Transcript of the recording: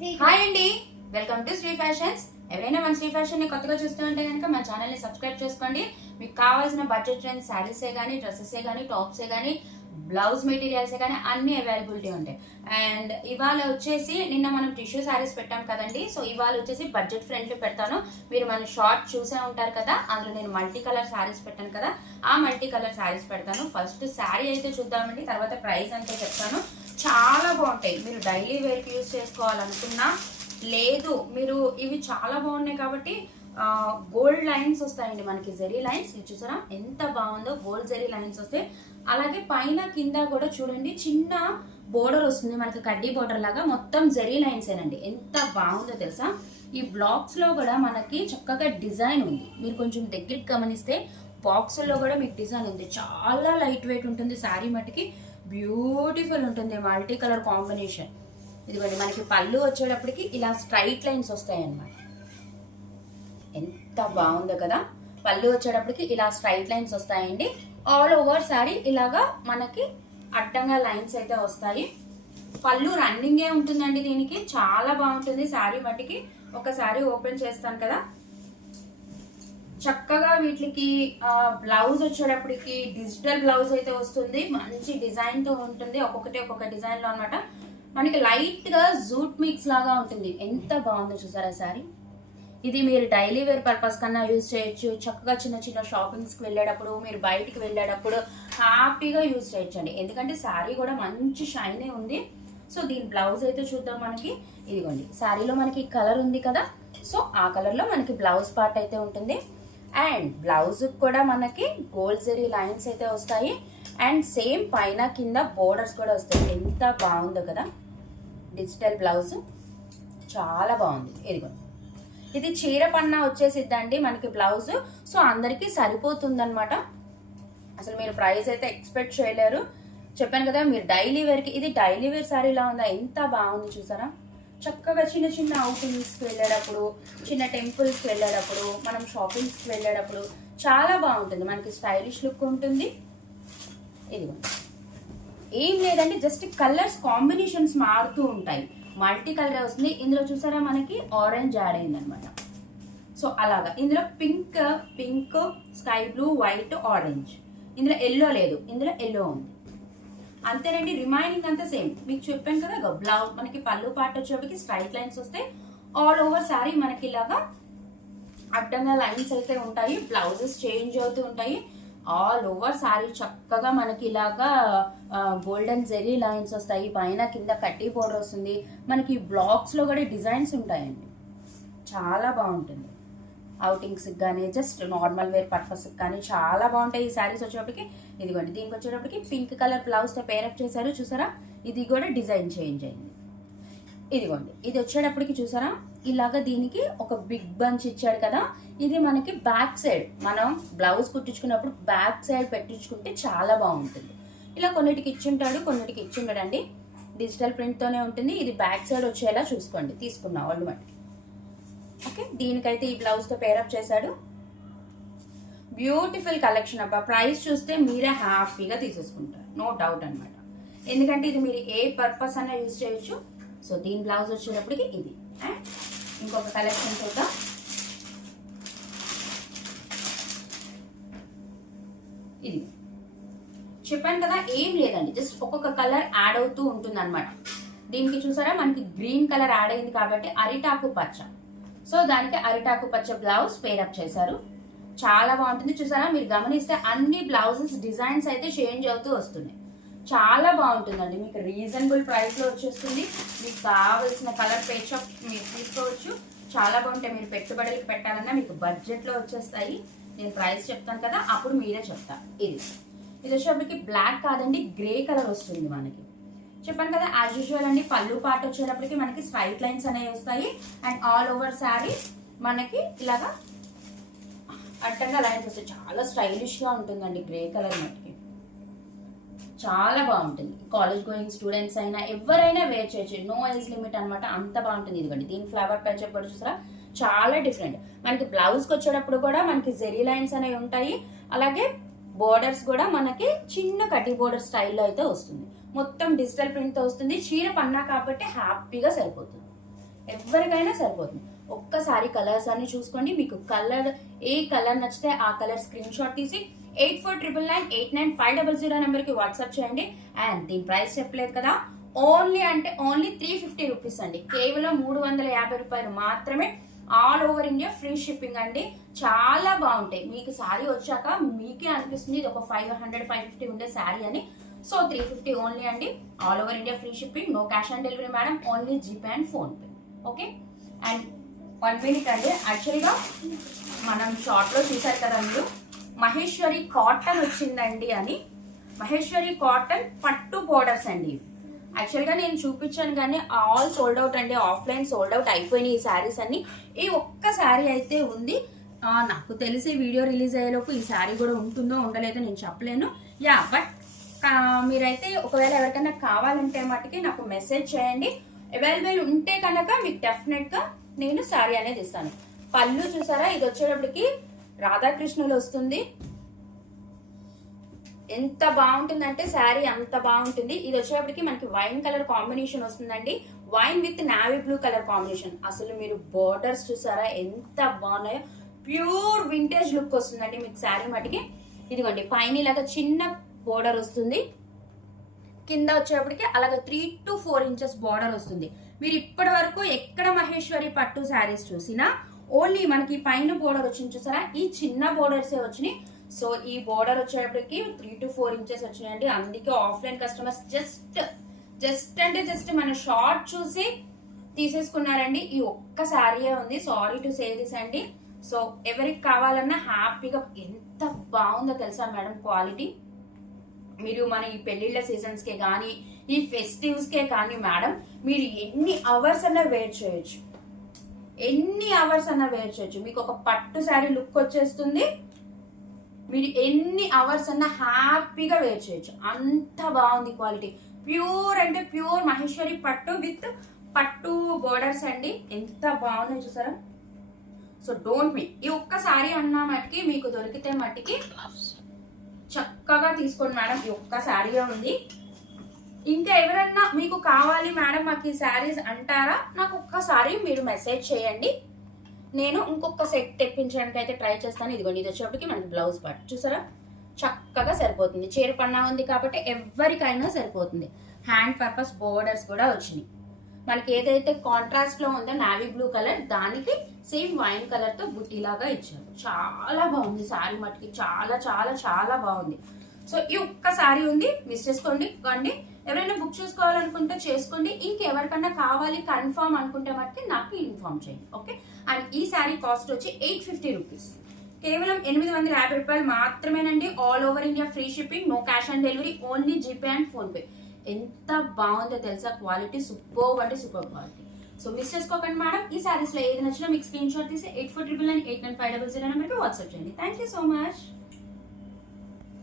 Hi అండి. Welcome to Shri fashions ఎవరైనా మన శ్రీ ఫ్యాషన్ని కొత్తగా చూస్తూ ఉంటే కనుక మన ఛానల్ని సబ్స్క్రైబ్ చేసుకోండి. మీకు కావాల్సిన బడ్జెట్ ట్రెండ్ శారీసే కానీ డ్రెస్సెసే కానీ టాప్సే కానీ బ్లౌజ్ మెటీరియల్సే కానీ అన్ని అవైలబిలిటీ ఉంటాయి అండ్ ఇవాళ వచ్చేసి నిన్న మనం టిష్యూ శారీస్ పెట్టాం కదండి. సో ఇవాళ వచ్చేసి బడ్జెట్ ఫ్రెండ్లీ పెడతాను. మీరు మన షార్ట్ చూసే ఉంటారు కదా అందులో నేను మల్టీ కలర్ శారీస్ పెట్టాను కదా ఆ మల్టీ కలర్ శారీస్ పెడతాను. ఫస్ట్ శారీ అయితే చూద్దామండి తర్వాత ప్రైస్ అంతా చెప్తాను. చాలా బాగుంటాయి. మీరు డైలీ వేర్కి యూస్ చేసుకోవాలనుకున్నా లేదు మీరు ఇవి చాలా బాగున్నాయి కాబట్టి గోల్డ్ లైన్స్ వస్తాయండి మనకి జెరీ లైన్స్ ఇది చూసారా? ఎంత బాగుందో గోల్డ్ జెరీ లైన్స్ వస్తాయి అలాగే పైన కింద కూడా చూడండి చిన్న బోర్డర్ వస్తుంది. మనకి కడ్డీ బోర్డర్ లాగా మొత్తం జెరీ లైన్సేనండి ఎంత బాగుందో తెలుసా? ఈ బ్లాక్స్లో కూడా మనకి చక్కగా డిజైన్ ఉంది. మీరు కొంచెం దగ్గరికి గమనిస్తే బాక్స్లో కూడా మీకు డిజైన్ ఉంది. చాలా లైట్ వెయిట్ ఉంటుంది. శారీ మట్టుకి బ్యూటిఫుల్ ఉంటుంది మల్టీ కలర్ కాంబినేషన్. ఇదిగోండి మనకి పళ్ళు వచ్చేటప్పటికి ఇలా స్ట్రైట్ లైన్స్ వస్తాయి అన్నమాట ఎంత బాగుందో కదా. పళ్ళు వచ్చేటప్పటికి ఇలా స్ట్రైట్ లైన్స్ వస్తాయండి. ఆల్ ఓవర్ సారీ ఇలాగా మనకి అడ్డంగా లైన్స్ అయితే వస్తాయి. పళ్ళు రన్నింగే ఉంటుందండి దీనికి. చాలా బాగుంటుంది శారీ మట్టికి. ఒక శారీ ఓపెన్ చేస్తాను కదా. చక్కగా వీటికి బ్లౌజ్ వచ్చేటప్పటికి డిజిటల్ బ్లౌజ్ అయితే వస్తుంది. మంచి డిజైన్తో ఉంటుంది. ఒక్కొక్కటి ఒక్కొక్క డిజైన్లో అనమాట మనకి లైట్గా జూట్ మిక్స్ లాగా ఉంటుంది. ఎంత బాగుందో చూసారా సారీ? ఇది మీరు డైలీ వేర్ పర్పస్ కన్నా యూజ్ చేయొచ్చు. చక్కగా చిన్న చిన్న షాపింగ్స్కి వెళ్ళేటప్పుడు మీరు బయటికి వెళ్ళేటప్పుడు హ్యాపీగా యూజ్ చేయొచ్చండి. ఎందుకంటే శారీ కూడా మంచి షైనే ఉంది. సో దీని బ్లౌజ్ అయితే చూద్దాం మనకి. ఇదిగోండి. శారీలో మనకి కలర్ ఉంది కదా. సో ఆ కలర్లో మనకి బ్లౌజ్ పార్ట్ అయితే ఉంటుంది. అండ్ బ్లౌజ్ కూడా మనకి గోల్డ్ జరీ లైన్స్ అయితే వస్తాయి. అండ్ సేమ్ పైన కింద బోర్డర్స్ కూడా వస్తాయి. ఎంత బాగుందో కదా. డిజిటల్ బ్లౌజ్ చాలా బాగుంది. ఇదిగో. ఇది చీర పన్నా వచ్చేసిద్దండి మనకి బ్లౌజ్ సో అందరికీ సరిపోతుందనమాట అసలు మీరు ప్రైస్ అయితే ఎక్స్పెక్ట్ చేయలేరు. చెప్పాను కదా మీరు డైలీ వేర్కి ఇది డైలీ వేర్ శారీలా ఉందా? ఎంత బాగుంది చూసారా? చక్కగా చిన్న చిన్న అవుటింగ్స్కి వెళ్ళేటప్పుడు చిన్న టెంపుల్స్కి వెళ్ళేటప్పుడు మనం షాపింగ్స్కి వెళ్ళేటప్పుడు చాలా బాగుంటుంది. మనకి స్టైలిష్ లుక్ ఉంటుంది. ఇది ఏం లేదండి జస్ట్ కలర్స్ కాంబినేషన్స్ మారుతూ ఉంటాయి. మల్టీ కలర్ వస్తుంది. ఇందులో చూసారా మనకి? ఆరెంజ్ యాడ్ అయింది అనమాట సో అలాగా. ఇందులో pink pink sky blue white orange ఇందులో ఎల్లో లేదు. ఇందులో ఎల్లో ఉంది. అంతేనండి రిమైనింగ్ అంతా సేమ్ మీకు చెప్పాను కదా బ్లౌజ్ మనకి పళ్ళు పాట వచ్చేప్పటికి స్ట్రైట్ లైన్స్ వస్తే ఆల్ ఓవర్ శారీ మనకి ఇలాగా అడ్డంగా లైన్స్ అయితే ఉంటాయి బ్లౌజెస్ చేంజ్ అవుతూ ఉంటాయి. ఆల్ ఓవర్ శారీ చక్కగా మనకి ఇలాగా గోల్డెన్ జెరీ లైన్స్ వస్తాయి. పైన కింద కట్టి బోర్డర్ వస్తుంది. మనకి బ్లాక్స్లో కూడా డిజైన్స్ ఉంటాయండి. చాలా బాగుంటుంది. అవుటింగ్స్కి కానీ జస్ట్ నార్మల్ వేర్ పర్పస్కి కానీ చాలా బాగుంటాయి ఈ శారీస్ వచ్చేటప్పటికి. ఇదిగోండి దీనికి వచ్చేటప్పటికి పింక్ కలర్ బ్లౌజ్తో పేరప్ చేశారు చూసారా? ఇది కూడా డిజైన్ చేంజ్ అయింది. ఇదిగోండి ఇది వచ్చేటప్పటికి చూసారా? ఇలాగా దీనికి ఒక బిగ్ బంచ్ ఇచ్చాడు కదా. ఇది మనకి బ్యాక్ సైడ్ మనం బ్లౌజ్ కుట్టించుకున్నప్పుడు బ్యాక్ సైడ్ పెట్టించుకుంటే చాలా బాగుంటుంది. ఇలా కొన్నిటికి ఇచ్చుంటాడు కొన్నిటికి ఇచ్చుండడండి. డిజిటల్ ప్రింట్తోనే ఉంటుంది ఇది బ్యాక్ సైడ్ వచ్చేలా చూసుకోండి తీసుకున్నా వాళ్ళు మట్టి ఓకే దీనికైతే ఈ బ్లౌజ్తో పేరప్ చేశాడు. బ్యూటిఫుల్ కలెక్షన్ అబ్బా. ప్రైస్ చూస్తే మీరే హ్యాపీగా తీసేసుకుంటారు. నో డౌట్ అనమాట ఎందుకంటే ఇది మీరు ఏ పర్పస్ అన్నా యూజ్ చేయొచ్చు. సో దీని బ్లౌజ్ వచ్చేటప్పటికి ఇది. అండ్ ఇంకొక కలెక్షన్ చూద్దాం. ఇది. చెప్పాను కదా ఏం లేదండి. జస్ట్ ఒక్కొక్క కలర్ యాడ్ అవుతూ ఉంటుంది అనమాట దీనికి చూసారా మనకి గ్రీన్ కలర్ యాడ్ అయింది కాబట్టి అరిటాకు పచ్చ. సో దానికి అరిటాకు పచ్చ బ్లౌజ్ పేరప్ చేశారు. చాలా బాగుంటుంది. చూసారా? మీరు గమనిస్తే అన్ని బ్లౌజెస్ డిజైన్స్ అయితే చేంజ్ అవుతూ వస్తున్నాయి. చాలా బాగుంటుందండి. మీకు రీజనబుల్ ప్రైస్లో వచ్చేస్తుంది. మీకు కావలసిన కలర్ పేచప్ మీరు తీసుకోవచ్చు. చాలా బాగుంటాయి. మీరు పెట్టుబడులకు పెట్టాలన్నా మీకు బడ్జెట్లో వచ్చేస్తాయి. నేను ప్రైస్ చెప్తాను కదా అప్పుడు మీరే చెప్తారు. ఇది. ఇది వచ్చేటప్పటికి బ్లాక్ కాదండి గ్రే కలర్ వస్తుంది మనకి. చెప్పాను కదా యాజ్ యూజువల్ అండి పళ్ళు పాట వచ్చేటప్పటికి మనకి స్ట్రైట్ లైన్స్ అనేవి వస్తాయి. అండ్ ఆల్ ఓవర్ శారీ మనకి ఇలాగా అడ్డంగా లైన్స్ వస్తాయి. చాలా స్టైలిష్గా ఉంటుందండి గ్రే కలర్ మట్టికి. చాలా బాగుంటుంది. కాలేజ్ గోయింగ్ స్టూడెంట్స్ అయినా ఎవరైనా వేర్ చేయొచ్చు. నో ఏజ్ లిమిట్ అనమాట అంత బాగుంటుంది. ఇదిగోండి దీని ఫ్లవర్ ప్యాచ్ చెప్పాడు చూసారా? చాలా డిఫరెంట్ మనకి బ్లౌజ్కి వచ్చేటప్పుడు కూడా మనకి జెరీ లైన్స్ అనేవి ఉంటాయి. అలాగే బోర్డర్స్ కూడా మనకి చిన్న కటి బోర్డర్ స్టైల్లో అయితే వస్తుంది. మొత్తం డిజిటల్ ప్రింట్తో వస్తుంది. చీర పన్నా కాబట్టి హ్యాపీగా సరిపోతుంది. ఎవరికైనా సరిపోతుంది. ఒక్కసారి కలర్స్ అన్ని చూసుకోండి. మీకు కలర్ ఏ కలర్ నచ్చితే ఆ కలర్ స్క్రీన్ షాట్ తీసి eight four triple nine eight nine five double zero నెంబర్కి వాట్సాప్ చేయండి. అండ్ దీని ప్రైస్ చెప్పలేదు కదా. ఓన్లీ అంటే ఓన్లీ త్రీ ఫిఫ్టీ రూపీస్ అండి. కేవలం మూడు వందల యాభై రూపాయలు మాత్రమే. All over India free shipping అండి. చాలా బాగుంటాయి. మీకు శారీ వచ్చాక మీకే అనిపిస్తుంది. ఇది ఒక ఫైవ్ హండ్రెడ్ ఫైవ్ ఫిఫ్టీ ఉండే శారీ అని. సో త్రీ ఫిఫ్టీ ఓన్లీ అండి. All over India free shipping no cash on delivery madam only GPay and PhonePe okay and one minute అండి. యాక్చువల్గా మనం షార్ట్లో చూసారు కదా మీరు. మహేశ్వరి కాటన్ వచ్చిందండి అని. మహేశ్వరి కాటన్ పట్టు బోర్డర్స్ అండి. యాక్చువల్గా నేను చూపించాను కానీ ఆల్ సోల్డ్ అవుట్ అండి. ఆఫ్లైన్ సోల్డ్ అవుట్ అయిపోయినాయి ఈ శారీస్ అన్ని. ఈ ఒక్క శారీ అయితే ఉంది. నాకు తెలిసి వీడియో రిలీజ్ అయ్యేలోపు ఈ శారీ కూడా ఉంటుందో ఉండలేదో నేను చెప్పలేను. యా బట్ మీరైతే ఒకవేళ ఎవరికైనా కావాలంటే మటుకి నాకు మెసేజ్ చేయండి. అవైలబుల్ ఉంటే కనుక మీకు డెఫినెట్గా నేను శారీ అనేది ఇస్తాను. పళ్ళు చూసారా? ఇది వచ్చేటప్పటికి రాధాకృష్ణులు వస్తుంది. ఎంత బాగుంటుందంటే శారీ అంత బాగుంటుంది. ఇది వచ్చేటప్పటికి మనకి వైన్ కలర్ కాంబినేషన్ వస్తుందండి. Wine with navy blue colour combination అసలు మీరు బోర్డర్స్ చూసారా? ఎంత బాగున్నాయో? ప్యూర్ వింటేజ్ లుక్ వస్తుందండి మీకు శారీ మటుకి. ఇదిగోండి పైన ఇలాగ చిన్న బోర్డర్ వస్తుంది. కింద వచ్చేటప్పటికి అలాగ three to four inches border వస్తుంది. మీరు ఇప్పటి వరకు ఎక్కడ మహేశ్వరి పట్టు శారీస్ చూసినా ఓన్లీ మనకి పైన బోర్డర్ వచ్చింది చూసారా? ఈ చిన్న బోర్డర్సే వచ్చినాయి. సో ఈ బోర్డర్ వచ్చేటప్పటికి త్రీ టు ఫోర్ ఇంచెస్ వచ్చినాయండి. అందుకే ఆఫ్లైన్ కస్టమర్స్ జస్ట్ జస్ట్ అంటే జస్ట్ మన షార్ట్ చూసి తీసేసుకున్నారండి. ఈ ఒక్క శారీయే ఉంది. సారీ టు సేవ్ దిస్ అండి. సో ఎవరికి కావాలన్నా హ్యాపీగా ఎంత బాగుందో తెలుసా మేడం క్వాలిటీ మీరు మన ఈ పెళ్ళిళ్ళ సీజన్స్ కే కానీ ఈ ఫెస్టివ్స్ కే కానీ మేడం మీరు ఎన్ని అవర్స్ అన్నా వేర్ చేయొచ్చు. ఎన్ని అవర్స్ అన్నా వేర్ చేయొచ్చు. మీకు ఒక పట్టు శారీ లుక్ వచ్చేస్తుంది. మీరు ఎన్ని అవర్స్ అన్నా హ్యాపీగా వేర్ చేయొచ్చు. అంత బాగుంది క్వాలిటీ ప్యూర్ అంటే ప్యూర్ మహేశ్వరి పట్టు విత్ పట్టు బోర్డర్స్ అండి. ఎంత బాగున్నాయి చూసారా? సో డోంట్ మీ ఈ ఒక్క సారీ అన్న మట్టికి మీకు దొరికితే మట్టికి చక్కగా తీసుకోండి మేడం ఈ ఒక్క శారీగా ఉంది. ఇంకా ఎవరన్నా మీకు కావాలి మేడం మాకు ఈ శారీస్ అంటారా? నాకు ఒక్కసారి మీరు మెసేజ్ చేయండి. నేను ఇంకొక సెట్ తెప్పించడానికి అయితే ట్రై చేస్తాను. ఇదిగోండి ఇది వచ్చేప్పటికి మనకి బ్లౌజ్ పార్ట్ చూసారా? చక్కగా సరిపోతుంది. చీర పన్నా ఉంది కాబట్టి ఎవరికైనా సరిపోతుంది. హ్యాండ్ పర్పస్ బోర్డర్స్ కూడా వచ్చినాయి. మనకి ఏదైతే కాంట్రాస్ట్లో ఉందో నావీ బ్లూ కలర్ దానికి సేమ్ వైన్ కలర్తో బుట్టిలాగా ఇచ్చారు. చాలా బాగుంది శారీ మటుకి. చాలా చాలా చాలా బాగుంది. సో ఈ ఒక్క శారీ ఉంది. మిస్ చేసుకోండి కండి ఎవరైనా బుక్ చేసుకోవాలనుకుంటే చేసుకోండి. ఇంకెవరికన్నా కావాలి కన్ఫర్మ్ అనుకుంటే మటుకి నాకు ఇన్ఫార్మ్ చేయండి ఓకే అండ్ ఈ శారీ కాస్ట్ వచ్చి ఎయిట్ ఫిఫ్టీ రూపీస్ కేవలం ఎనిమిది వందల యాభై రూపాయలు మాత్రమేనండి. All over India free shipping no cash on delivery only GPay and PhonePe ఎంత బాగుందో తెలుసా? క్వాలిటీ సూపర్ అంటే సూపర్ క్వాలిటీ. సో మిస్ చేసుకోకండి మేడం. ఈ సారీస్లో ఏది నచ్చినా మీకు స్క్రీన్ షాట్ తీసి eight four triple nine eight nine five double zero నెంబర్కి వాట్సాప్ చేయండి. Thank you so much